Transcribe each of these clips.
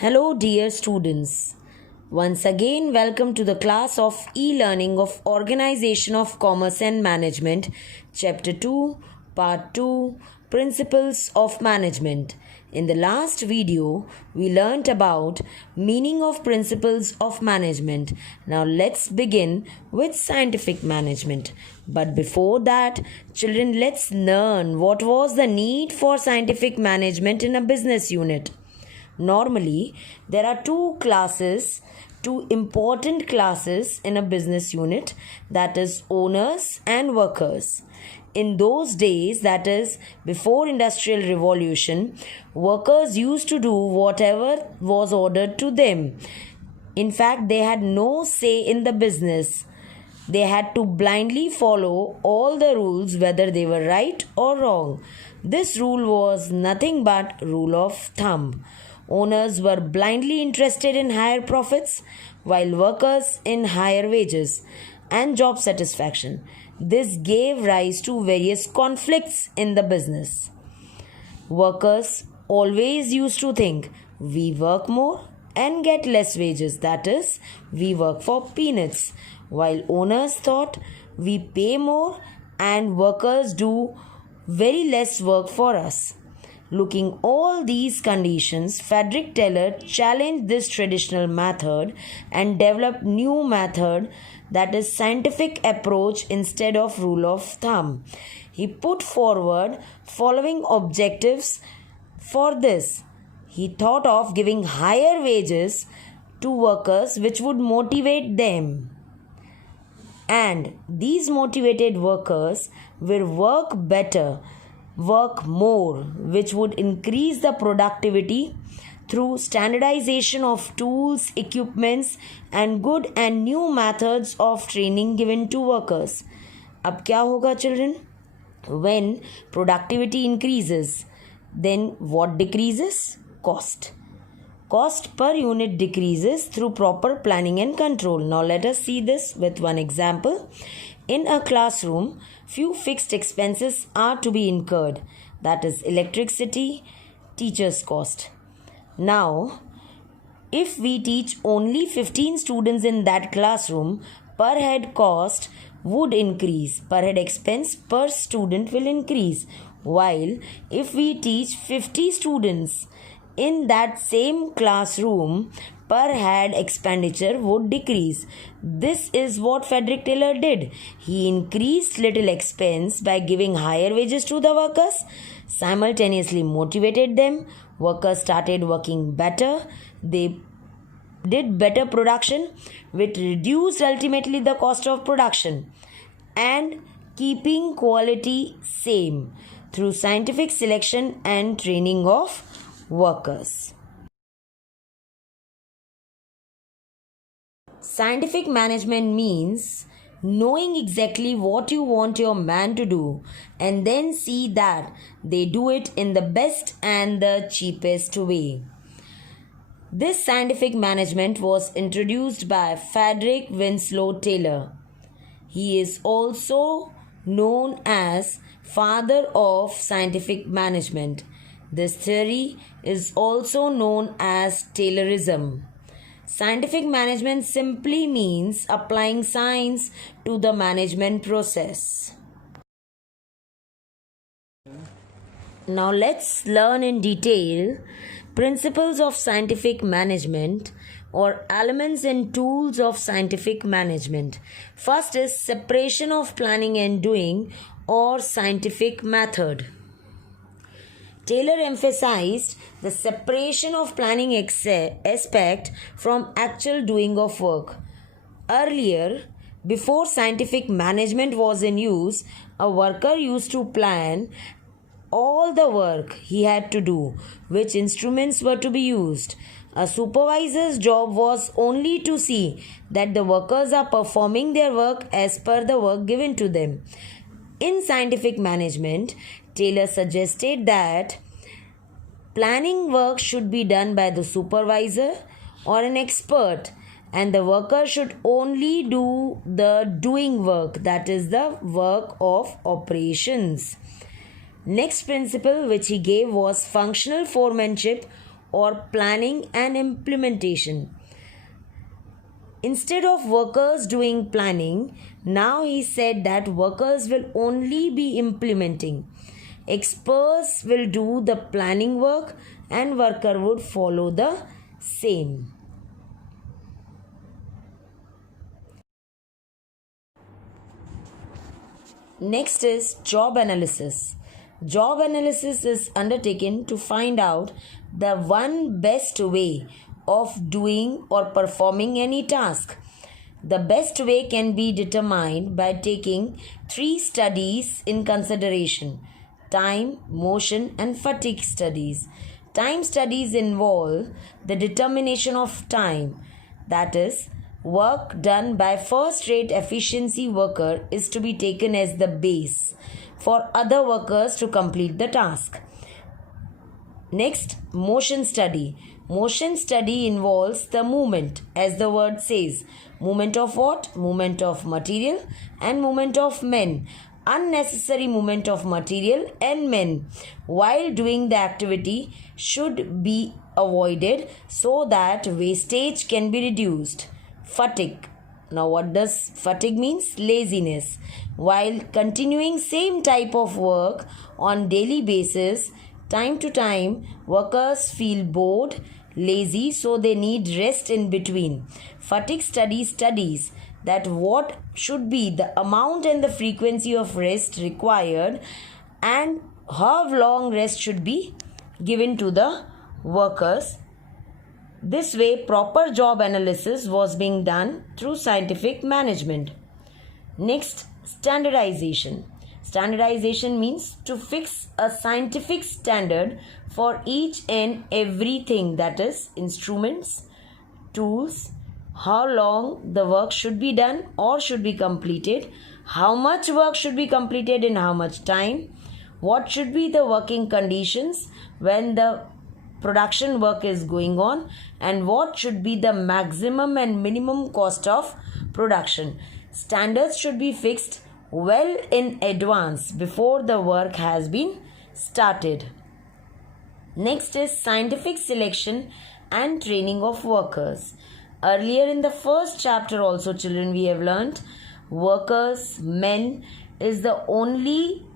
Hello, dear students. Once again, welcome to the class of e-learning of Organization of Commerce and Management, Chapter 2, Part 2, Principles of Management. In the last video, we learnt about meaning of principles of management. Now let's begin with scientific management. But before that, children, let's learn what was the need for scientific management in a business unit. Normally, there are two important classes in a business unit, that is owners and workers. In those days, that is before industrial revolution, workers used to do whatever was ordered to them. In fact, they had no say in the business. They had to blindly follow all the rules whether they were right or wrong. This rule was nothing but rule of thumb. Owners were blindly interested in higher profits, while workers in higher wages and job satisfaction. This gave rise to various conflicts in the business. Workers always used to think, we work more and get less wages, that is, we work for peanuts, while owners thought, we pay more and workers do very less work for us. Looking all these conditions, Frederick Taylor challenged this traditional method and developed new method, that is scientific approach instead of rule of thumb. He put forward following objectives for this. He thought of giving higher wages to workers which would motivate them. And these motivated workers will work better, work more, which would increase the productivity through standardization of tools, equipments and good and new methods of training given to workers. अब क्या होगा children? When productivity increases, then what decreases? Cost. Cost per unit decreases through proper planning and control. Now let us see this with one example. In a classroom, few fixed expenses are to be incurred, that is electricity, teacher's cost. Now, if we teach only 15 students in that classroom, per head cost would increase, per head expense per student will increase, while if we teach 50 students in that same classroom, per head expenditure would decrease. This is what Frederick Taylor did. He increased little expense by giving higher wages to the workers, simultaneously motivated them. Workers started working better. They did better production, which reduced ultimately the cost of production and keeping quality same through scientific selection and training of workers. Scientific management means knowing exactly what you want your man to do and then see that they do it in the best and the cheapest way. This scientific management was introduced by Frederick Winslow Taylor. He is also known as father of scientific management. This theory is also known as Taylorism. Scientific management simply means applying science to the management process. Now let's learn in detail principles of scientific management or elements and tools of scientific management. First is separation of planning and doing or scientific method. Taylor emphasized the separation of planning aspect from actual doing of work. Earlier, before scientific management was in use, a worker used to plan all the work he had to do, which instruments were to be used. A supervisor's job was only to see that the workers are performing their work as per the work given to them. In scientific management, Taylor suggested that planning work should be done by the supervisor or an expert, and the worker should only do the doing work, that is the work of operations. Next principle which he gave was functional foremanship or planning and implementation. Instead of workers doing planning, now he said that workers will only be implementing. Experts will do the planning work and worker would follow the same. Next is job analysis. Job analysis is undertaken to find out the one best way of doing or performing any task. The best way can be determined by taking three studies in consideration: time, motion, and fatigue studies. Time studies involve the determination of time, that is, work done by first-rate efficiency worker is to be taken as the base for other workers to complete the task. Next, motion study. Motion study involves the movement, as the word says. Movement of what? Movement of material and movement of men. Unnecessary movement of material and men while doing the activity should be avoided so that wastage can be reduced. Fatigue. Now what does fatigue means? Laziness. While continuing same type of work on daily basis, time to time workers feel bored, lazy, so they need rest in between. Fatigue study studies that what should be the amount and the frequency of rest required and how long rest should be given to the workers. This way, proper job analysis was being done through scientific management. Next, standardization. Standardization means to fix a scientific standard for each and everything, that is, instruments, tools, how long the work should be done or should be completed, how much work should be completed in how much time, what should be the working conditions when the production work is going on, and what should be the maximum and minimum cost of production. Standards should be fixed well in advance before the work has been started. Next is scientific selection and training of workers. Earlier in the first chapter also, children, we have learnt workers, men is the only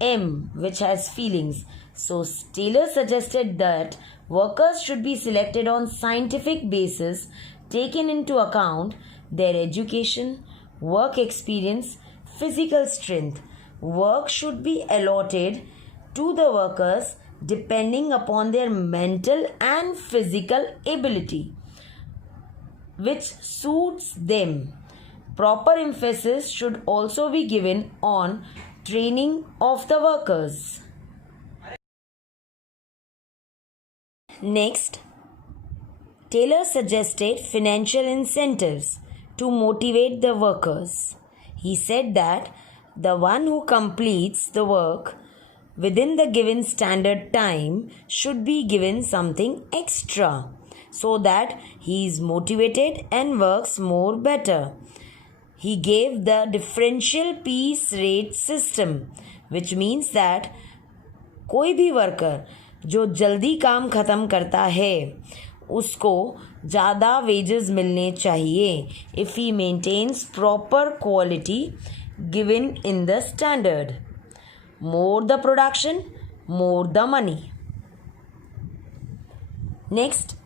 M which has feelings. So Taylor suggested that workers should be selected on scientific basis, taking into account their education, work experience, physical strength. Work should be allotted to the workers depending upon their mental and physical ability, which suits them. Proper emphasis should also be given on training of the workers. Next, Taylor suggested financial incentives to motivate the workers. He said that the one who completes the work within the given standard time should be given something extra so that he is motivated and works more better. He gave the differential piece rate system, which means that कोई भी worker जो जल्दी काम ख़त्म करता है उसको ज़्यादा वेजेस मिलने चाहिए if he maintains proper quality given in the standard. More the production, more the money. Next,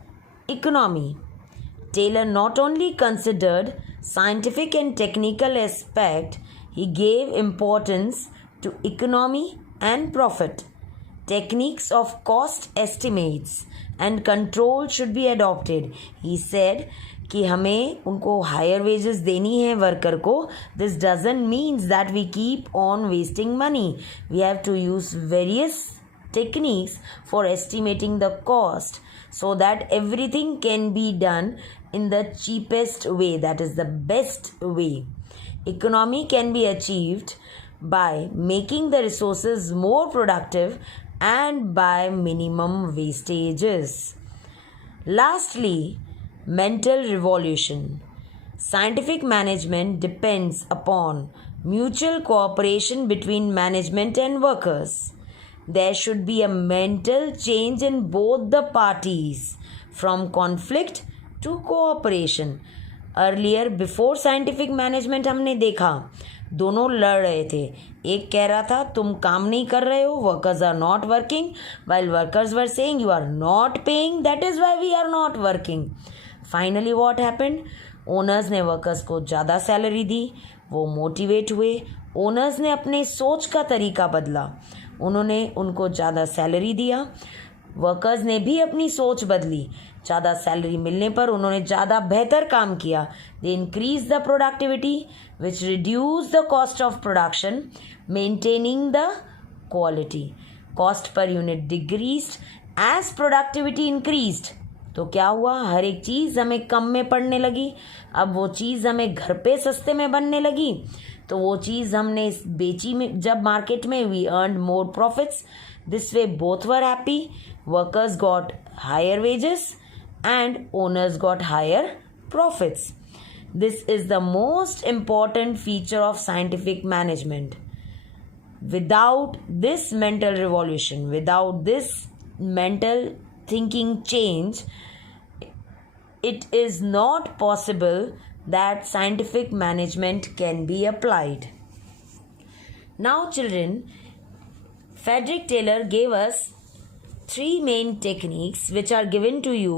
economy. Taylor not only considered scientific and technical aspect, he gave importance to economy and profit. Techniques of cost estimates and control should be adopted. He said कि हमें उनको higher wages देनी है worker को. This doesn't means that we keep on wasting money. We have to use various techniques for estimating the cost so that everything can be done in the cheapest way, that is the best way. Economy can be achieved by making the resources more productive and by minimum wastages. Lastly, mental revolution. Scientific management depends upon mutual cooperation between management and workers. there should be a mental change in both the parties from conflict to cooperation. Earlier, before scientific management, हमने देखा दोनों लड़ रहे थे. एक कह रहा था तुम काम नहीं कर रहे हो, workers are not working, while workers were saying you are not paying, that is why we are not working. Finally what happened? Owners ने वर्कर्स को ज़्यादा सैलरी दी, वो मोटिवेट हुए. ओनर्स ने अपने सोच का तरीका बदला, उन्होंने उनको ज़्यादा सैलरी दिया. वर्कर्स ने भी अपनी सोच बदली, ज़्यादा सैलरी मिलने पर उन्होंने ज़्यादा बेहतर काम किया. They increase the productivity which reduce the cost of production, maintaining the quality. Cost per unit decreased as productivity increased. तो क्या हुआ? हर एक चीज़ हमें कम में पड़ने लगी. अब वो चीज़ हमें घर पे सस्ते में बनने लगी, तो वो चीज़ हमने बेची में जब मार्केट में, we earn more profits. This way both were happy. Workers got higher wages and owners got higher profits. This is the most important feature of scientific management. Without this mental revolution, without this mental thinking change, it is not possible that scientific management can be applied. Now children, Frederick Taylor gave us 3 main techniques which are given to you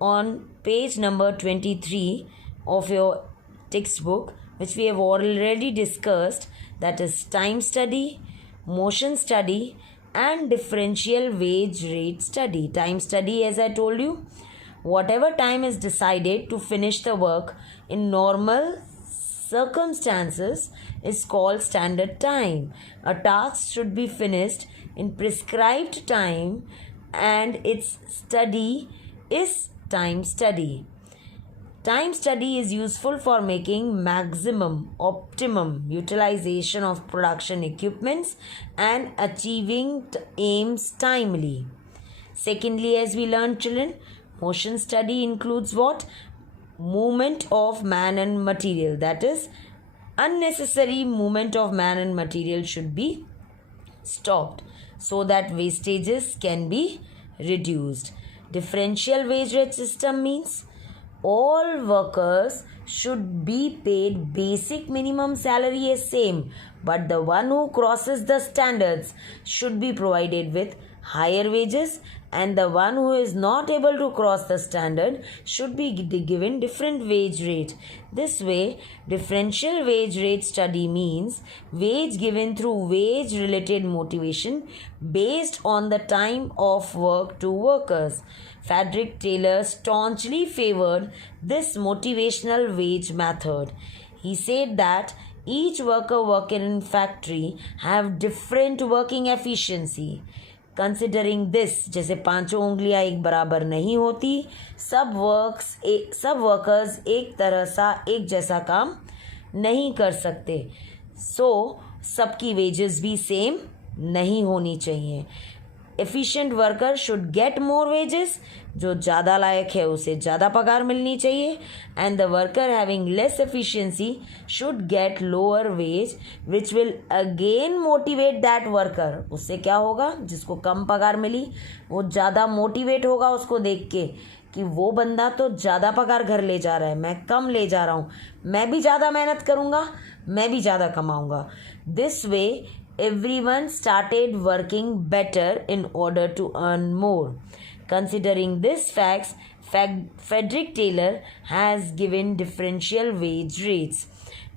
on page number 23 of your textbook, which we have already discussed, that is time study, motion study and differential wage rate study. Time study, as I told you, whatever time is decided to finish the work in normal circumstances is called standard time. A task should be finished in prescribed time and its study is time study. Time study is useful for making optimum utilization of production equipments and achieving aims timely. Secondly, as we learned children, motion study includes what? Movement of man and material. That is, unnecessary movement of man and material should be stopped so that wastages can be reduced. Differential wage rate system means all workers should be paid basic minimum salary as same, but the one who crosses the standards should be provided with higher wages, and the one who is not able to cross the standard should be given different wage rate. This way, differential wage rate study means wage given through wage related motivation based on the time of work to workers. Frederick Taylor staunchly favored this motivational wage method. He said that each worker working in factory have different working efficiency. Considering this, जैसे पांचों उंगलियां एक बराबर नहीं होती, सब workers एक जैसा काम नहीं कर सकते, सो सबकी वेजेस भी सेम नहीं होनी चाहिए. Efficient worker should get more wages, जो ज़्यादा लायक है उसे ज़्यादा पगार मिलनी चाहिए. And the worker having less efficiency should get lower ways which will again motivate that worker. उससे क्या होगा? जिसको कम पगार मिली वो ज़्यादा मोटिवेट होगा उसको देख के कि वो बंदा तो ज़्यादा पगार घर ले जा रहा है, मैं कम ले जा रहा हूँ, मैं भी ज़्यादा मेहनत करूँगा, मैं भी ज़्यादा कमाऊँगा. This way everyone started working better in order to earn more. Considering these facts, Frederick Taylor has given differential wage rates.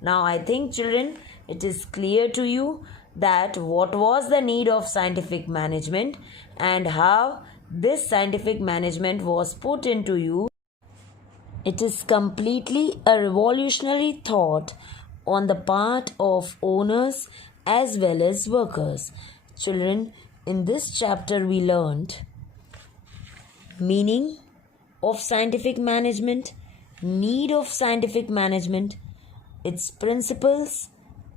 Now I think children, it is clear to you that what was the need of scientific management and how this scientific management was put into use. It is completely a revolutionary thought on the part of owners as well as workers. Children, in this chapter we learned meaning of scientific management, need of scientific management, its principles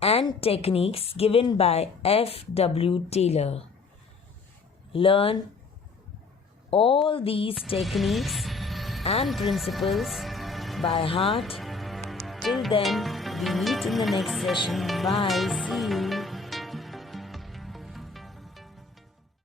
and techniques given by F.W. Taylor. Learn all these techniques and principles by heart. Till then, we meet in the next session. Bye. See you.